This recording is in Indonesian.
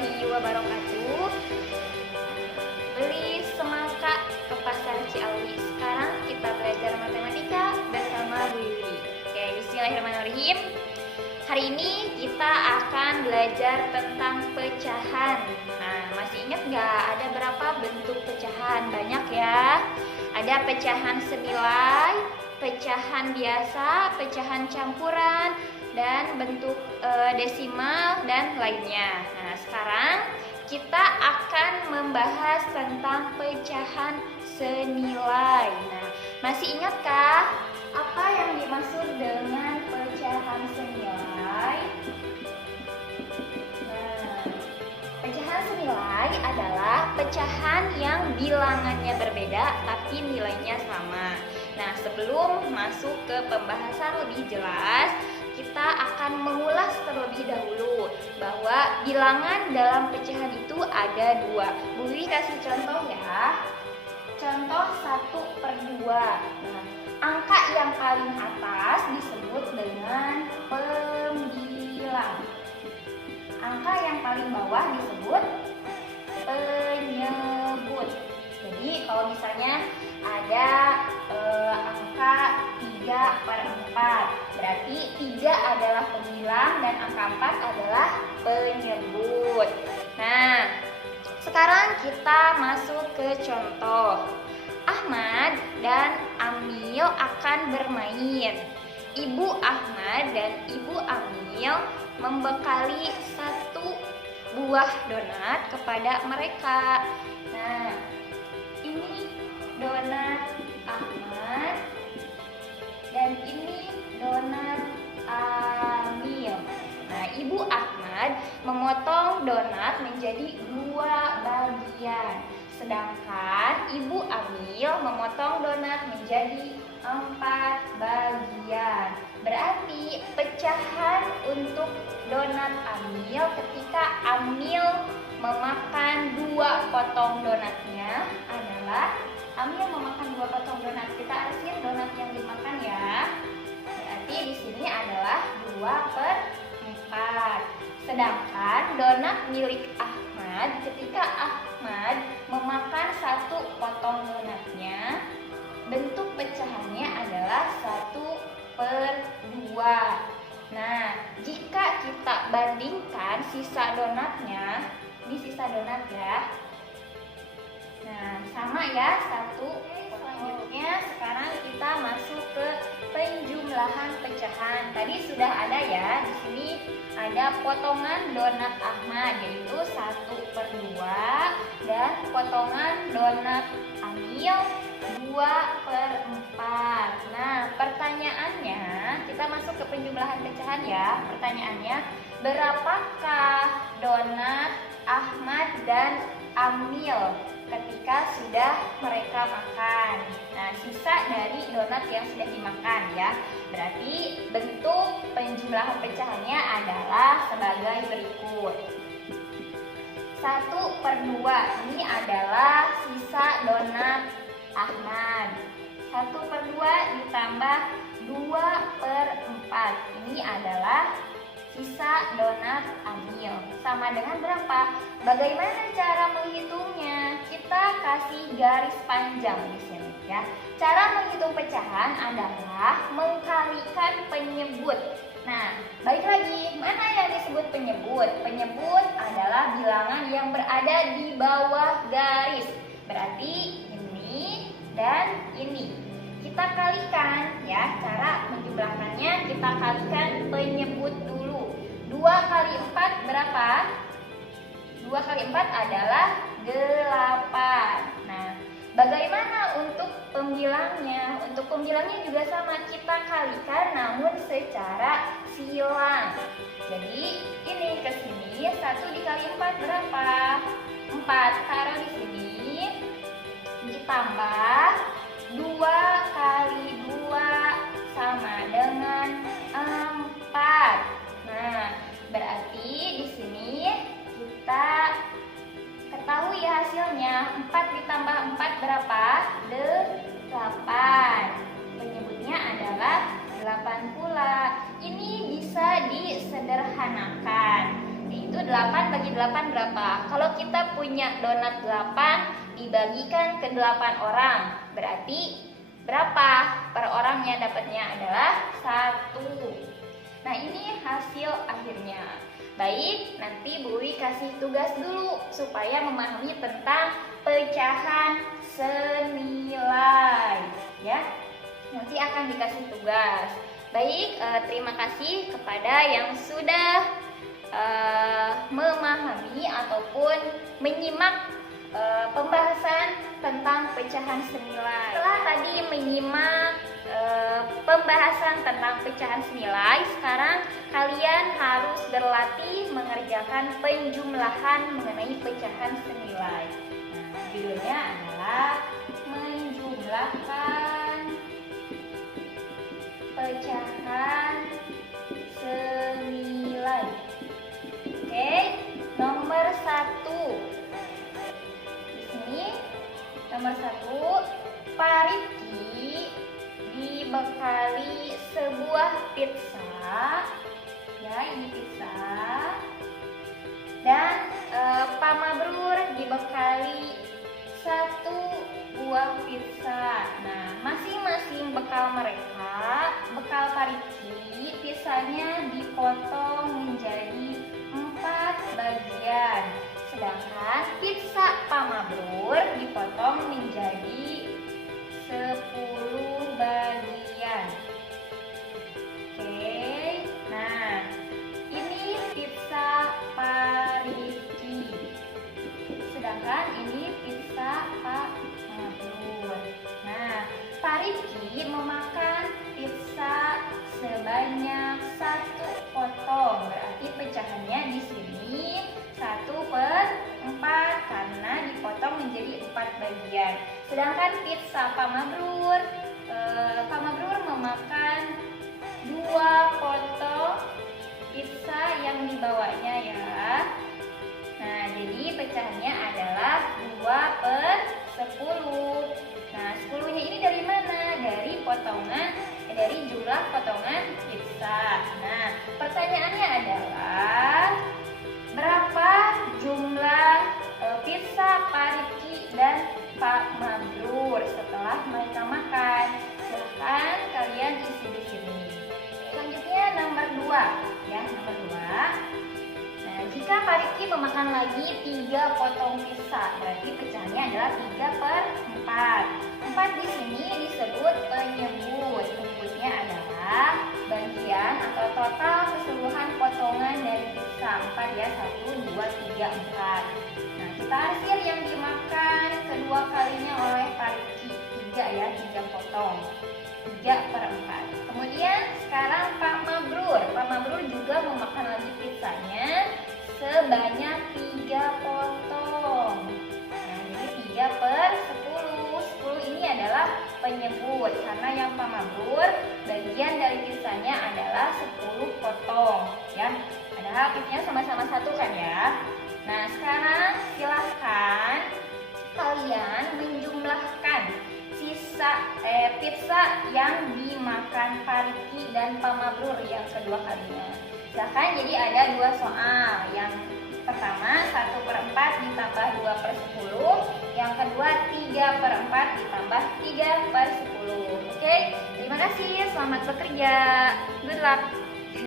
warahmatullahi wabarakatuh. Beli semangka ke pasar Ciawi. Sekarang kita belajar matematika bersama Bu Yuli. Oke, bismillahirrahmanirrahim. Hari ini kita akan belajar tentang pecahan. Nah, masih ingat nggak ada berapa bentuk pecahan? Banyak ya. Ada pecahan senilai, pecahan biasa, pecahan campuran, dan bentuk desimal dan lainnya. Nah, sekarang kita akan membahas tentang pecahan senilai. Nah, masih ingatkah apa yang dimaksud dengan pecahan senilai? Nah, pecahan senilai adalah pecahan yang bilangannya berbeda tapi nilainya sama. Nah, sebelum masuk ke pembahasan lebih jelas, kita akan mengulas terlebih dahulu bahwa bilangan dalam pecahan itu ada dua. Bu Wi kasih contoh ya. Contoh 1/2. Nah, angka yang paling atas disebut dengan pembilang. Angka yang paling bawah disebut penyebut. Jadi kalau misalnya ada angka 3/4, berarti 3 adalah pembilang dan angka 4 adalah penyebut. Nah, sekarang kita masuk ke contoh. Ahmad dan Amil akan bermain. Ibu Ahmad dan Ibu Amil membekali 1 buah donat kepada mereka. Nah, ini donat Ahmad dan ini donat Amil. Nah, Ibu Ahmad memotong donat menjadi 2 bagian, sedangkan Ibu Amil memotong donat menjadi 4 bagian. Berarti pecahan untuk donat Amil ketika Amil memakan 2 potong donatnya adalah Amil memakan 2 potong donat. Kita artikan donat yang dimakan ya. Berarti di sini adalah 2/4. Sedangkan donat milik Ahmad ketika Ahmad memakan 1 potong donatnya, bentuk pecahannya adalah 1/2. Nah, jika kita bandingkan sisa donatnya, ini sisa donat ya. Nah, sama ya, 1. Selanjutnya sekarang kita masuk ke penjumlahan pecahan. Tadi sudah ada ya, di sini ada potongan donat Ahmad yaitu 1/2 dan potongan donat Amil 2/4. Nah, pertanyaannya, kita masuk ke penjumlahan pecahan ya. Pertanyaannya, berapakah donat Ahmad dan Amil ketika sudah mereka makan? Nah, sisa dari donat yang sudah dimakan ya. Berarti bentuk penjumlahan pecahannya adalah sebagai berikut. 1/2 ini adalah sisa donat Ahmad. 1/2 ditambah 2/4 ini adalah sisa donat Amil. Sama dengan berapa? Bagaimana cara menghitungnya? Kita kasih garis panjang di sini ya. Cara menghitung pecahan adalah mengkalikan penyebut. Nah, balik lagi, mana yang disebut penyebut? Penyebut adalah bilangan yang berada di bawah garis. Berarti ini dan ini. Kita kalikan ya, cara menjumlahkannya kita kalikan penyebut dulu. 2 kali 4 berapa? 2 kali 4 adalah 8. Nah, bagaimana untuk pembilangnya? Untuk pembilangnya juga sama, kita kalikan namun secara silang. Jadi ini ke sini 1 dikali 4 berapa? 4. Taruh di sini. Ditambah 2 kali 2 sama dengan 4. Nah, berarti di sini kita ketahui hasilnya. 4 ditambah 4 berapa? 8. Penyebutnya adalah 8 pula. Ini bisa disederhanakan, yaitu 8 bagi 8 berapa? Kalau kita punya donat 8 dibagikan ke 8 orang, berarti berapa per orangnya? Dapatnya adalah 1. Nah, ini hasil akhirnya. Baik, nanti Bu Wi kasih tugas dulu supaya memahami tentang pecahan senilai, ya. Nanti akan dikasih tugas. Baik, terima kasih kepada yang sudah memahami ataupun menyimak pembahasan tentang pecahan senilai. Setelah tadi menyimak pembahasan tentang pecahan senilai, sekarang kalian harus berlatih mengerjakan penjumlahan mengenai pecahan senilai. Nah, judulnya adalah menjumlahkan pecahan senilai. Oke, nomor 1. Nomor 1, Pak Rifki dibekali sebuah pizza, ya ini pizza, dan Pak Mabrur dibekali 1 buah pizza. Nah, masing-masing bekal mereka, bekal Pak Rifki, pizzanya dipotong menjadi 4 bagian. Sedangkan pizza Pak Mabrur dipotong menjadi 10 bagian. Oke, nah ini pizza Pak Rifki. Sedangkan ini pizza Pak Mabrur. Nah, Pak Rifki memakan pizza sebanyak 1 potong. Berarti pecahannya di sini 1/4 karena dipotong menjadi 4 bagian. Sedangkan pizza Pak Mabrur, memakan 2 potong pizza yang dibawanya, ya. Nah, jadi pecahannya adalah 2/10. Nah, 10-nya ini dari mana? Dari jumlah potongan pizza. Nah, pertanyaannya adalah berapa jumlah pizza Pak Rifki dan Pak Mabrur setelah mereka makan? Silahkan kalian isi di sini. Selanjutnya nomor 2, ya, nomor 2. Nah, jika Pak Rifki memakan lagi 3 potong pizza, berarti pecahannya adalah 3/4. 4 di sini disebut penyebut. Penyebutnya adalah bagian atau total keseluruhan potongan dari pizza. 4 ya, 1, 2, 3, 4. Nah, kita tarsir yang dimakan kedua kalinya oleh Pak Rifki. 3 ya, 3 potong. 3/4. Kemudian sekarang Pak Mabrur juga memakan lagi pizzanya sebanyak 3 potong. Nah, jadi 3/10. 10 ini adalah penyebut karena yang Pak Mabrur bagian dari pizzanya adalah 10 potong, ya. Padahal pizzanya sama-sama 1 kan, ya. Nah, sekarang silahkan kalian menjumlahkan pizza yang dimakan Pak Rifki dan Pak Mabrur yang kedua kalinya. Silahkan, jadi ada 2 soal. Yang pertama 1/4 ditambah 2/10. Yang kedua 3/4 ditambah 3/10. Oke, terima kasih, selamat bekerja. Good luck.